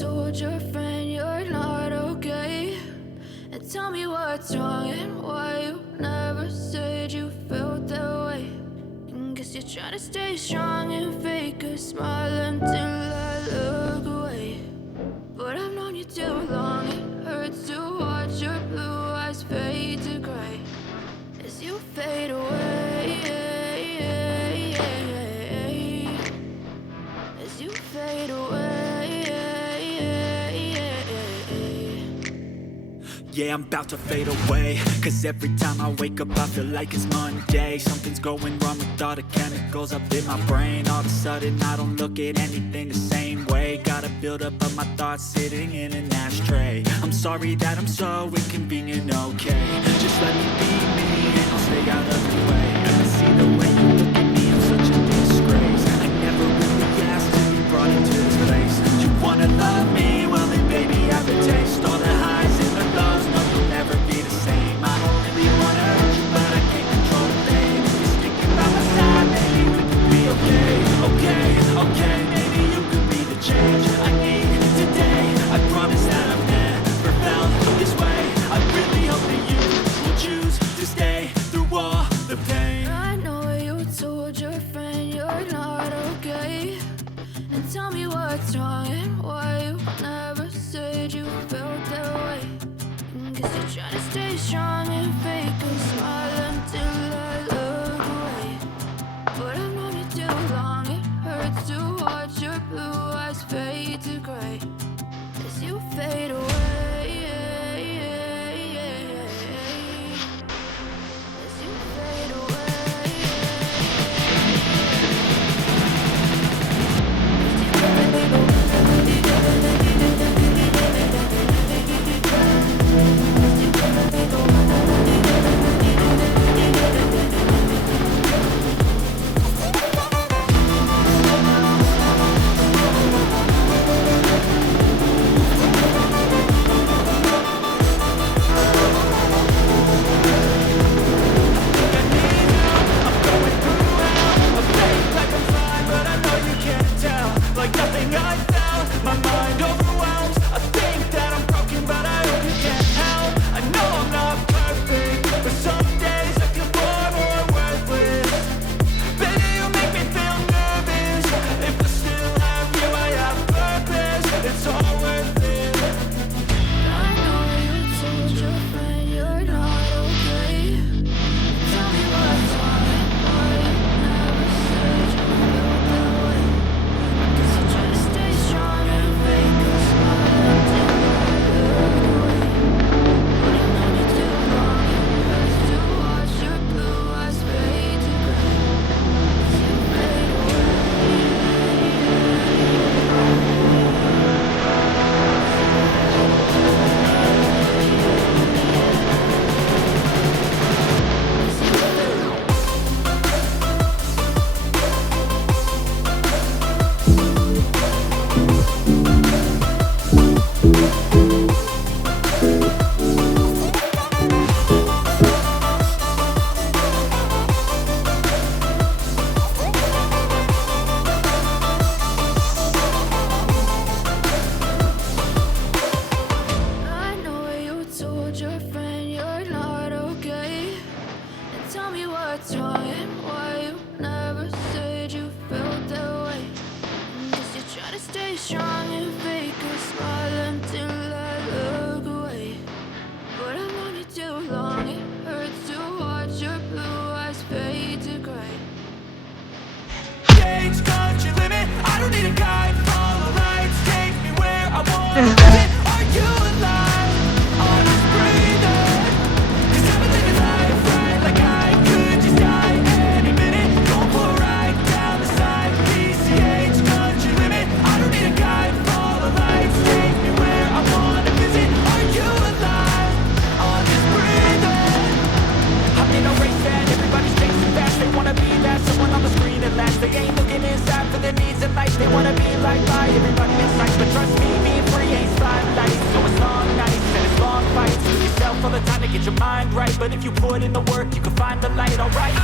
told your friend you're not okay? And tell me what's wrong and why you never said you felt that way. And guess you're trying to stay strong and fake a smile until I look away. But I've known you too long, it hurts to watch your blue eyes fade to gray as you fade away. As you fade away. Yeah, I'm about to fade away, cause every time I wake up I feel like it's Monday. Something's going wrong with all the chemicals up in my brain. All of a sudden I don't look at anything the same way. Gotta build up of my thoughts sitting in an ashtray. I'm sorry that I'm so inconvenient, okay? Just let me be me and I'll stay out of your way. I see the way you look at me, I'm such a disgrace. I never really asked to be brought into this place. You wanna love me? Well then baby I have a taste. All the highs and the lows, no you'll never be the same. I don't really wanna hurt you but I can't control the thing. You're sticking by my side, maybe we could be okay. Okay, maybe you could be the change I need today. I promise that I've never felt this way. I really hope that you will choose to stay through all the pain. I know you told your friend you're not okay. And tell me what's wrong and why you never said you felt that way. Guess you're trying to stay strong and fake a smile until I look away. But I've known you too long, it hurts to watch your blue eyes fade to gray as you fade away. As you fade away. Like nothing I felt, my mind overwhelms. I think that I'm broken, but I hope you can't help. I know I'm not perfect, but some days I feel far more worthless. Baby, you make me feel nervous. If I still have you, I have purpose. It's all worth it. I know you told your friend you're not okay. Tell me what's wrong and why you never said you felt that way. Guess you're trying to stay strong and fake a smile until I look away. But I've known you too long, it hurts to watch your blue eyes fade to gray as you fade away. I know you told your friend you're not okay. And tell me what's wrong and why you never said you felt that way. Guess you're trying to stay strong and fake a smile until I look away. But I've known you too long, it hurts to watch your blue eyes fade to gray. Change country limit. I don't need a guide. Follow lights, take me where I wanna visit. Are you alive? Or just breathing? 'Cause I've been living life right like I could just die any minute. Don't pull right down the side. PCH country limit. I don't need a guide. Follow lights, take me where I wanna visit. Are you alive? Or just breathing? I'm in a race that everybody's chasing fast. They wanna be that someone on the screen at last. They ain't looking inside for their needs in life. They wanna be like by everybody in sight. But trust me, being free ain't spotlight. So it's long nights and it's long fights. Give yourself all the time to get your mind right. But if you put in the work, you can find the light, alright?